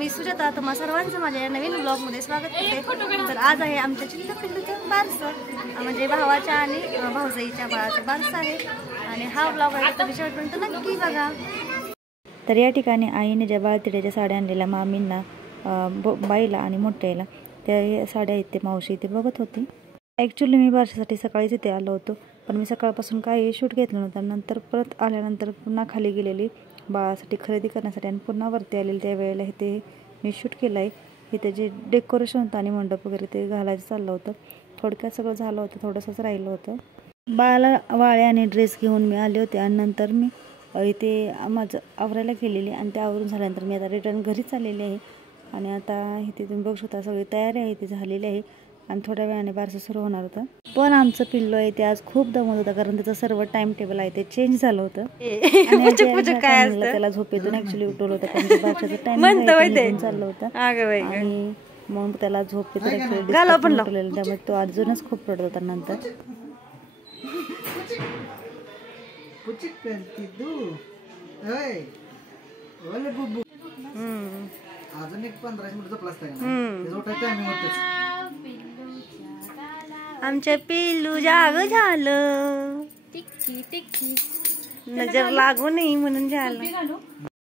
मी सुजाता. तुम्हा सर्वांचं माझ्या नवीन ब्लॉगमध्ये स्वागत करते. तर आज आहे आमच्या चिंतपिंडीचं बारसं, म्हणजे भावाच्या आणि भाऊजाईच्या बाळाचं बारसं आहे. आणि हा ब्लॉग आहे तर शेवटपर्यंत नक्की बघा. तर या ठिकाणी आईने ज्या बाळतिड्याच्या साड्या आणलेल्या मामींना, बाईला आणि मोठ्याला, त्या साड्या इथे मावशी इथे बघत होती. ॲक्च्युली मी बारशासाठी सकाळीच इथे आलो होतो, पण मी सकाळपासून काही शूट घेतलं नव्हतं. नंतर परत आल्यानंतर पुन्हा खाली गेलेली बाळासाठी खरेदी करण्यासाठी आणि पुन्हा वरती आलेली त्यावेळेला इथे मी शूट केलं आहे. इथे जे डेकोरेशन होतं आणि मंडप वगैरे ते घालायचं चाललं होतं. थोडक्यात सगळं झालं होतं, थोडंसंच राहिलं होतं. बाळाला वाळे आणि ड्रेस घेऊन मी आले होते आणि नंतर मी इथे माझं आवरायला गेलेली आणि त्या आवरून झाल्यानंतर मी आता रिटर्न घरीच आलेली आहे. आणि आता इथे तुम्ही बघू शकता सगळी तयारी आहे ती झालेली आहे आणि थोड्या वेळाने बारसं सुरू होणार होतं. पण आमचं पिल्लू आहे ते आज खूप दमत होता, कारण त्याचं सर्व टाइम टेबल आहे ते चेंज झालं होतं. त्याला झोपेतून ऍक्च्युली उठवलं होतं, कारण बारशाचं टाइम चाललं होतं आणि मग त्याला झोपेतून उठवलेलं, त्यामुळे तो अजूनच खूप रडत होता. नंतर अजून एक 15 मिनिट झोपला असता. आमच्या पिल्लू जाग झालं, नजर लागू नये म्हणून झालं.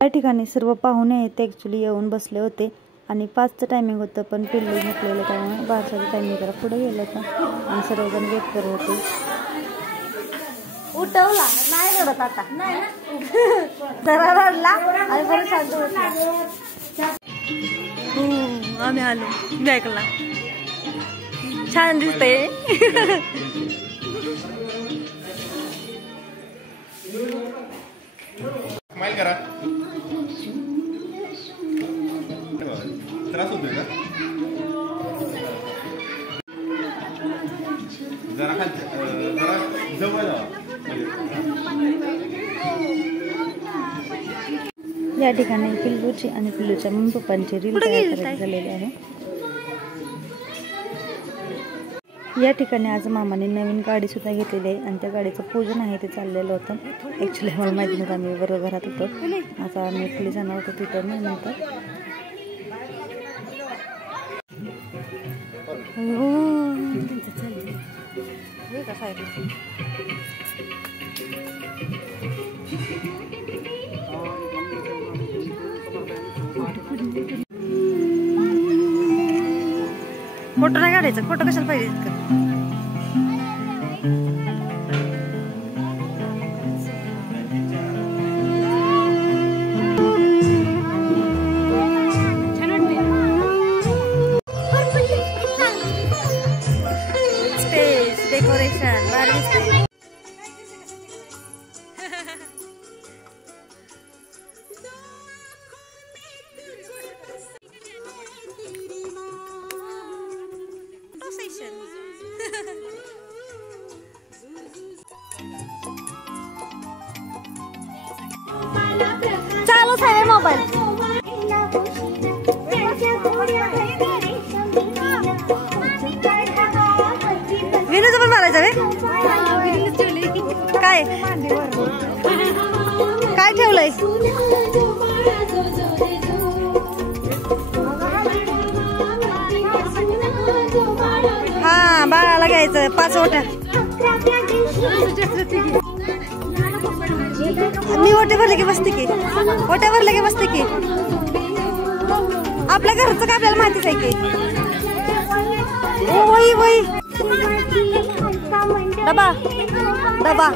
त्या ठिकाणी सर्व पाहुणे ते ऍक्च्युली येऊन बसले होते आणि 5चं टायमिंग होतं, पण पिल्लू झोपलेलं त्यामुळे बारशाचं टायमिंग जरा पुढे गेलं होतं आणि सर्वजण वेट करत होते. उठवला नाही रडत आता, जरा रडला आणि बरं शांत होता. आम्ही आलो बॅगला, छान दिसतंय. स्माइल करा. त्रास होतोय का? जरा जवळ या ठिकाणी पिल्लूची आणि पिल्लूच्या मम्मी पप्पांची रील तयार झालेली आहे. या ठिकाणी आज मामाने नवीन गाडी सुद्धा घेतलेली आहे आणि त्या गाडीचं पूजन आहे ते चाललेलं होतं. ॲक्च्युली मला माहिती नव्हतं, आम्ही बरोबर घरात होतो. आता आम्ही खाली जाणार होतो तिथं. नंतर फोटो नाही काढायचा, फोटो कशाला पाहिजे इतकं. स्टेज डेकोरेशन भारी दिसतंय. चालू आहे मोबाईल. विनूच पण मारायचं रे. काय काय ठेवलंय? हा, बाळाला घ्यायचं 5 ओट्या. मी ओटे भरले की बसते की, ओट्या भरले की बसते की. आपल्या घरचं काय आपल्याला माहितीच आहे की. वही वही डबा डबा.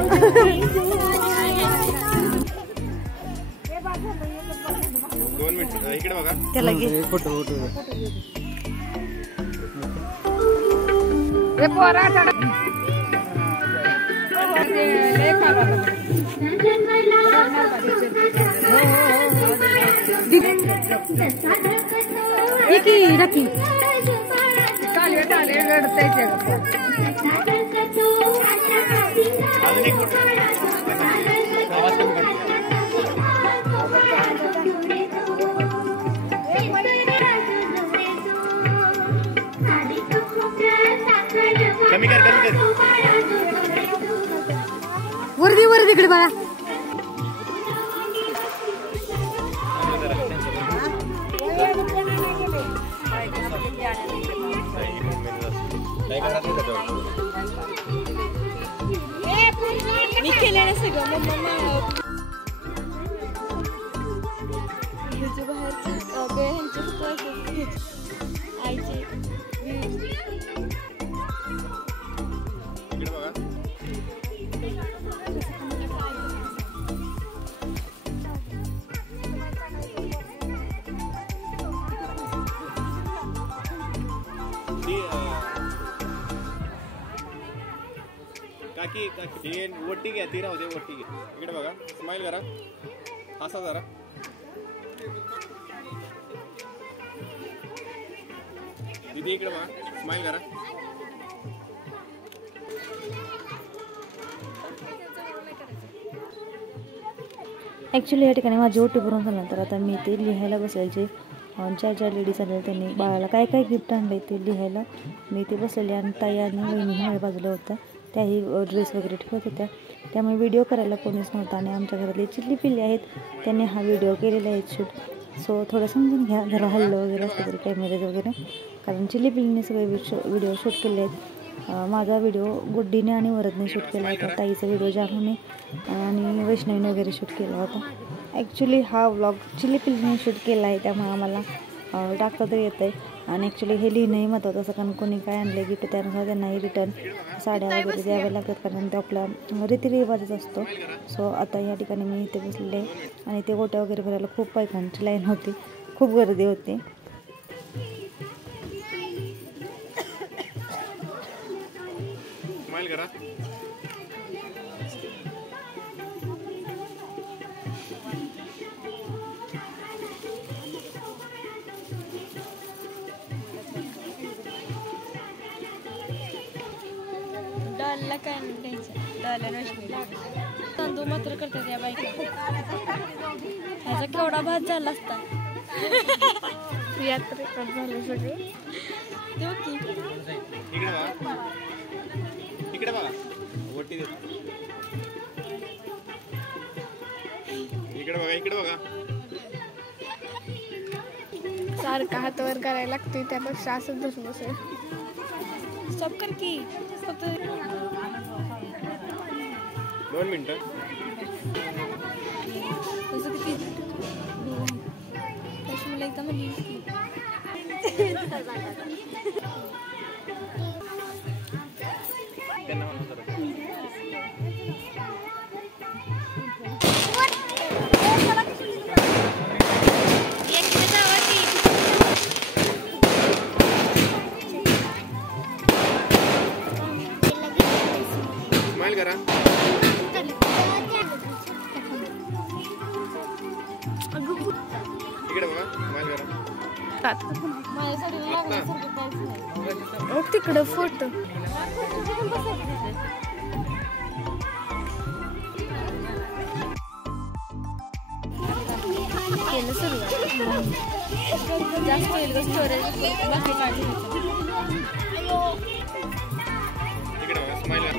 इकडे बघा त्याला घे फोटो. कमी कर कमी कर. वरती वरती इकडे बघा. काकी काकी वट्टी घ्या, ती राहू दे, वट्टी घ्या. इकडे बघा, स्माइल करा, हसा जरा. दीदी इकडे बघा, स्माइल करा. ॲक्च्युली या ठिकाणी माझी ओटी भरून झाल्यानंतर आता मी ते लिहायला बसायचे. ज्या लेडीज आल्या त्यांनी बाळाला काय काय गिफ्ट आणलं ते लिहायला मी ते बसलेले आणि ताई आणि वहिनी माझ्या बाजूला होत्या. त्याही ड्रेस वगैरे ठेवत होत्या. त्यामुळे व्हिडिओ करायला कोणीच नव्हता आणि आमच्या घरातले चिल्ली पिल्ले आहेत त्यांनी हा व्हिडिओ केलेला आहे शूट. सो थोडं समजून घ्या जरा हल्लं वगैरे असतं तरी कॅमेरे वगैरे, कारण चिल्ली पिल्लीने सगळे व्हिडिओ शूट केले आहेत. माझा व्हिडिओ गुड्डीने आणि वरदने शूट केला होता. ताईचा व्हिडिओ जानूने आणि वैष्णवीने वगैरे शूट केला होता. ॲक्च्युली हा व्लॉग चिल्ली पिल्लीने शूट केला आहे त्यामुळे आम्हाला टाकता तर येतं आहे. आणि ॲक्च्युली हे लिहिणंही महत्त्वाचं असं, कारण कोणी काय आणले गिफ्ट त्यानुसार त्यांनाही रिटर्न साड्या वगैरे द्याव्या लागतात, कारण ते आपला रीतिरिवाजच असतो. सो आता या ठिकाणी मी इथे बसलेले आणि ते गोट्या वगैरे भरायला खूप बायकांची लाईन होती, खूप गर्दी होती. स्माइल करा. डॉलला काय नाही द्यायचं, डॉलला नसणे तांदूळ मात्र करतात या बाईक. ह्याचा केवढा भात झाला असता. यात्रेकडे झाले सगळे. देऊ की इकडे बघा, इकडे बघा, वट्टी देतो. इकडे बघा, इकडे बघा. सारखा हातावर करायला लागतोय त्यापेक्षा असंच धरून बसेल. स्टॉप कर की फक्त 2 मिनिटं. तुझं किती तशी मला एकदम त्यांना म्हणून जरा. स्माइल करा. इकडे बघा, स्माइल करा. तिकडं फोटो केलं सुरुवात. जास्त होईल का स्टोरेज बाकी काढली. इकडे बघा, स्माइल करा.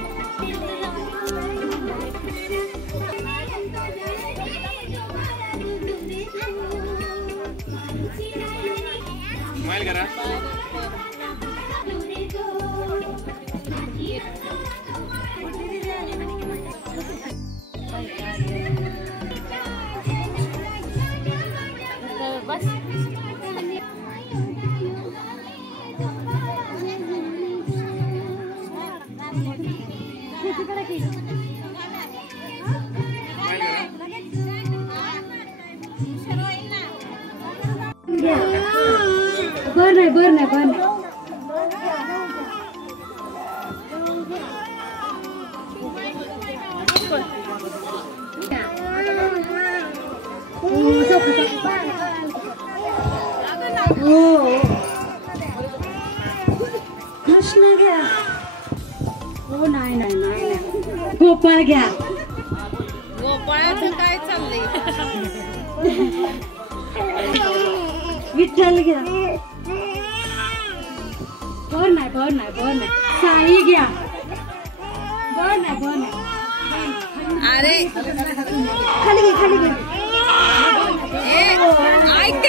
स्माइल करा. बस बर नाही कृष्ण घ्या. हो नाही गोपाळ घ्या. गोपाळाचं काय चाललंय. विठ्ठल घ्या. बर नाही साई घ्या. बर नाही अरे खाली घे. ऐक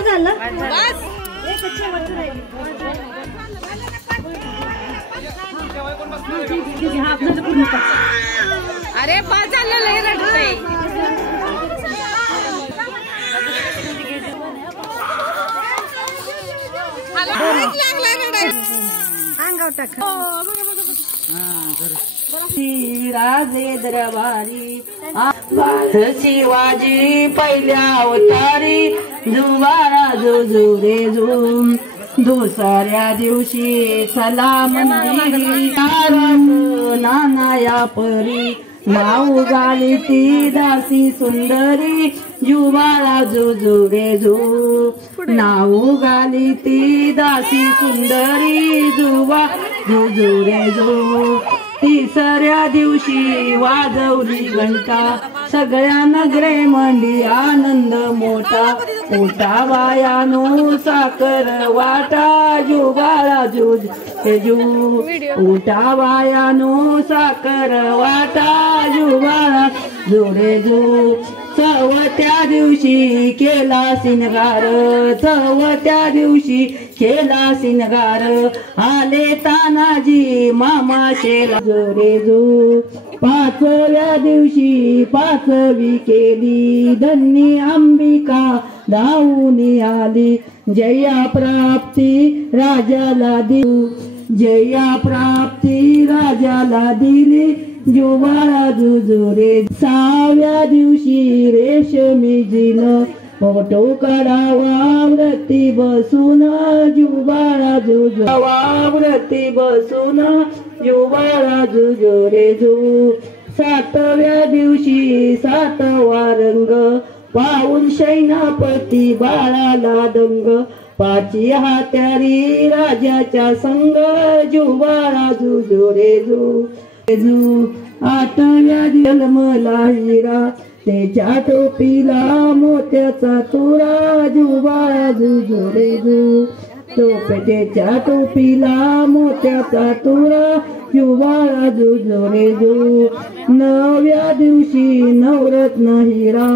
झालं बस. एक शेवटचं राहिलं. अरे पाच चाललं लय रडतंय. अंगावर टाक. राजे दरबारी शिवाजी पहिल्या अवतारी जुवारा जुजुरे झुम दुसऱ्या दिवशी चला मंदिरी नाना या परी नाऊ गाली ती दासी सुंदरी जुवारा जुजुरे झू नाऊ गाली ती दासी सुंदरी जुवा जुजुरे झू तिसऱ्या दिवशी वाजवली घंटा सगळ्या नगरे मंडी आनंद मोठा मोठा बायानो साखर वाटा जुगाळा जुज जू मोठा बायानो साखर वाटा जुगाळा जोरे जू चवथ्या दिवशी केला सिंगार चवथ्या दिवशी केला सिंगार आले तानाजी मामा शेला जोरे जो पाचव्या दिवशी पाचवी केली धन्य अंबिका धावून आली जया प्राप्ती राजाला दिली जया प्राप्ती राजाला दिली जुवाळा जुजुरे सहाव्या दिवशी रेशमी जिन फोटो काढावा व्रती बसून जुवाळा जुजुवा व्रती बसून जुवाळा जुजुरे जू सातव्या दिवशी सातवा रंग पाहून सैनापती बाळाला दंग पाची हात्यारी राजाच्या संग जुवाळा जुजुरे जू आठव्या जन्मला हिरा त्याच्या टोपीला मोत्याचा तुरा जुवाळा जुजुरे जू त्याच्या टोपीला मोत्याचा तुरा जुवाळा जुजुरे जू नवव्या दिवशी नवरत्न हिरा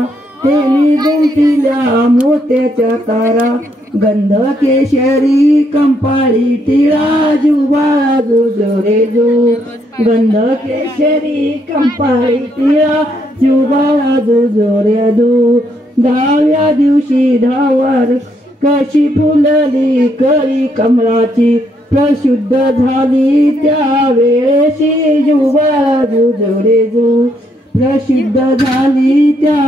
तेनी गुंफिल्या मोत्याच्या तारा गंध केशरी कंपाळी टिळा जुवाळा जुजुरे जू गंध केशरी कंपाळी टिळा जुवाळा जुजुरे जू दहाव्या दिवशी धावार कशी फुलली कळी कमळाची प्रशुद्ध झाली त्या वेळेशी जुवाळा जुजुरे जू प्रसिद्ध झाली त्या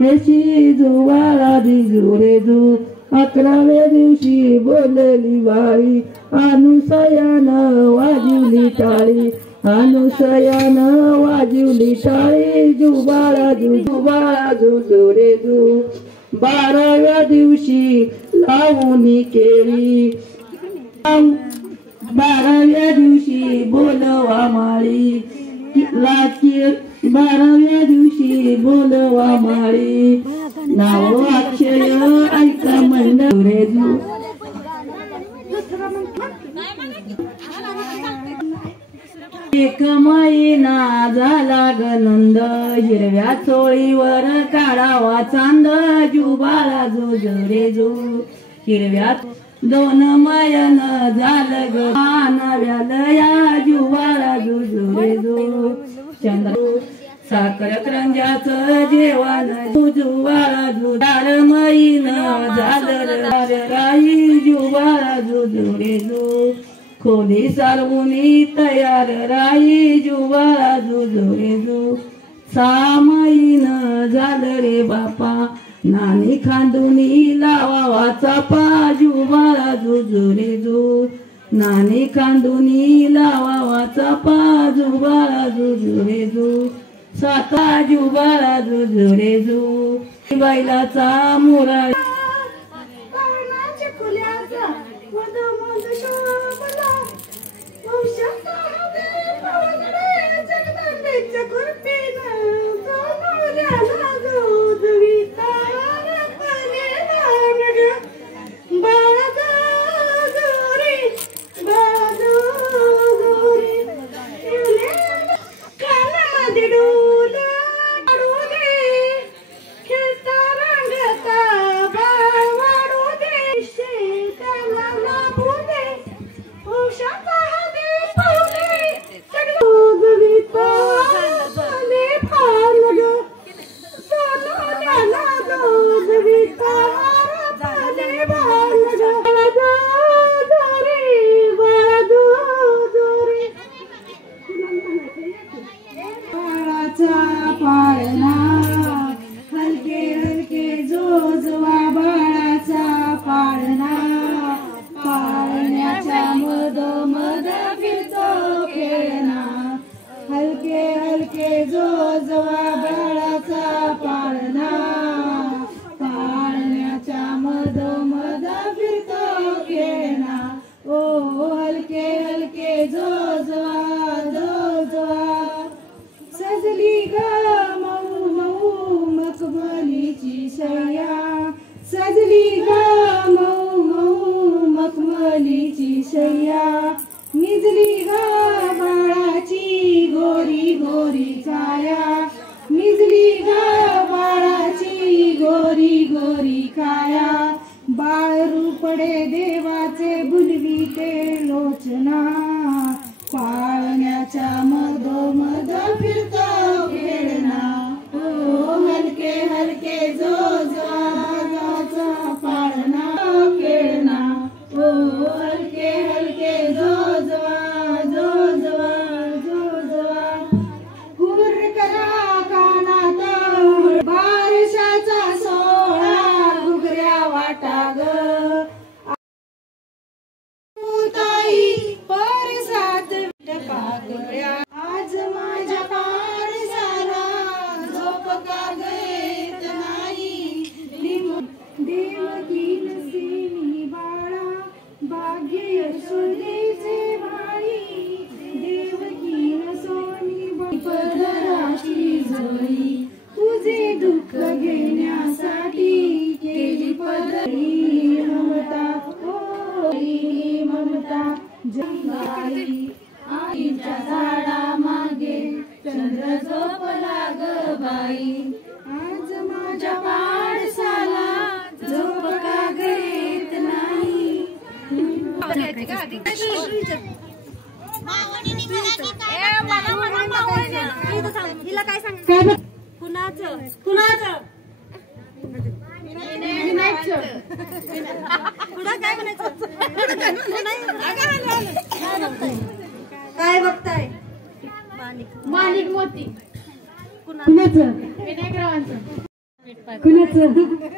वेळेशी जुवाळा जुजुरे जू अकराव्या दिवशी बोलली वाळी अनुसयान वाजवली टाळी अनुसयान वाजवली टाळी जुवाळा जुवाळा जुजुरे जू बाराव्या दिवशी लावणी केली बाराव्या दिवशी बोलवा माळी बाराव्या दिवशी बोलवा माळी नाव अक्षय ऐका मंडळे एक महिना झाला गनंद हिरव्या चोळीवर काढावा चांद जुबाळा जुजुरे जू हिरव्या दोन मयन झालं ग नव्या लया जुबाळा जुजुरे जू चंद्र साखर करंजाच जेवण जुवाळा जुदार मैन झालं राई जुवाळा जुजुरे जू खोली सारवुनी तयार राई जुवाळा जुजुरे जू सामईन झालं रे बापा नानी खांदुनी लावावा चापा जुवाळा जुजुरे जू नानी खांदुनी लावावा चापा जुवाळा जुजुरे जू साता जुवाळा जुजुरे जू बैलाचा मुरा खेळता रंगता गोरी काया बाळ रूपडे देवाचे बुलवी ते लोचना पाळण्याच्या मधोमध फिरतो खेळणा हलके हलके जो जाचा पाळणा खेळणा हलके हलके जो हुर करा कानात बारशाचा सोहळा घुगऱ्या वाटा ग परसात पागळ्या आज माझ्या पारसाला झोप का घेत नाही देवकी नसेनी बाळा भाग्य यशोदेचे भाळी देवकी नसोनी पदराशी जोडी तुझे दुःख घेण्यासाठी केली पदरी ममता ममता जंगाई आईच्या झाडा मागे चंद्र झोपला ग बाई आज माझ्या पाडसाला झोप का घेत नाही हिला काय सांग कुणाचं कुणाचं पुढं काय म्हणायचं काय बघताय माणिक मोती कुणाचं विनायकरावांचं कुणाचं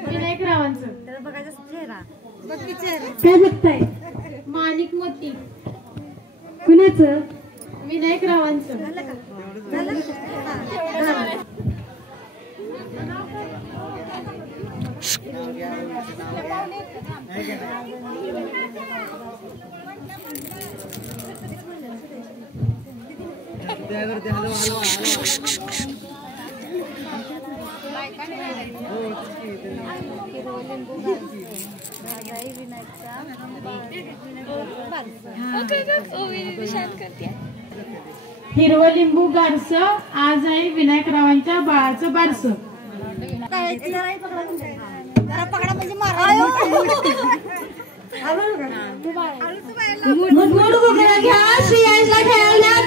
विनायकरावांचं त्याला बघायचं चेहरा बघ की चेहरा काय बघताय माणिक मोती कुणाचं विनायकरावांचं झालं का झालं हिरवं लिंबू गारस आज आहे विनायकरावांच्या बाळाचं बारस पकडा म्हणजे मारा घ्या श्रेयांशला खेळण्यात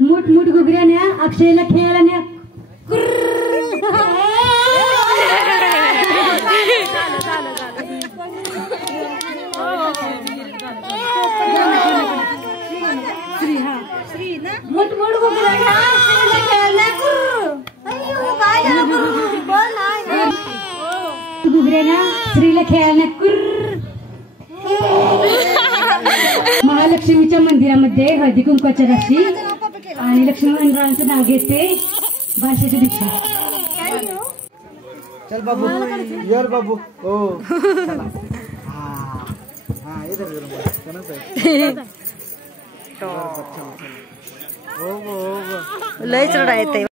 मुठ मुठ घुगऱ्याने अक्षयला खेळायला न्या मुठ मुठ घुगऱ्या घुगऱ्याना श्रीला खेळायला महालक्ष्मीच्या मंदिरामध्ये हळदी कुंकवाच्या राशी आणि लक्ष्मी मंदिरांचं नाव घेते भाषेची दीक्षा चल बाबू यार बाबू ओ हाँ इधर लयच रडा येते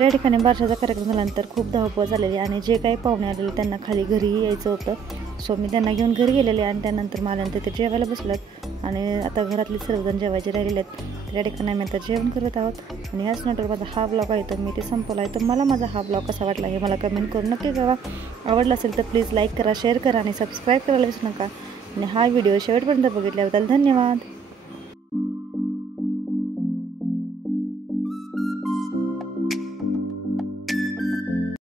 या ठिकाणी बारशाचा कार्यक्रम झाल्यानंतर खूप धावपळ झालेली आणि जे काही पाहुणे आलेले त्यांना खाली घरीही यायचं होतं. सो मी त्यांना घेऊन घरी गेलेले आणि त्यानंतर आल्यानंतर ते जेवायला बसलेत आणि आता घरातले सर्वजण जेवायचे राहिलेले आहेत. तर या ठिकाणी आम्ही आता जेवण करत आहोत आणि ह्याच नंतर माझा हा ब्लॉग आहे तर मी ते संपवला आहे. तर मला माझा हा ब्लॉग कसा वाटला हे मला कमेंट करून नक्की कळवा. आवडला असेल तर प्लीज लाईक करा, शेअर करा आणि सबस्क्राईब करायला विसरू नका. आणि हा व्हिडिओ शेवटपर्यंत बघितल्याबद्दल धन्यवाद.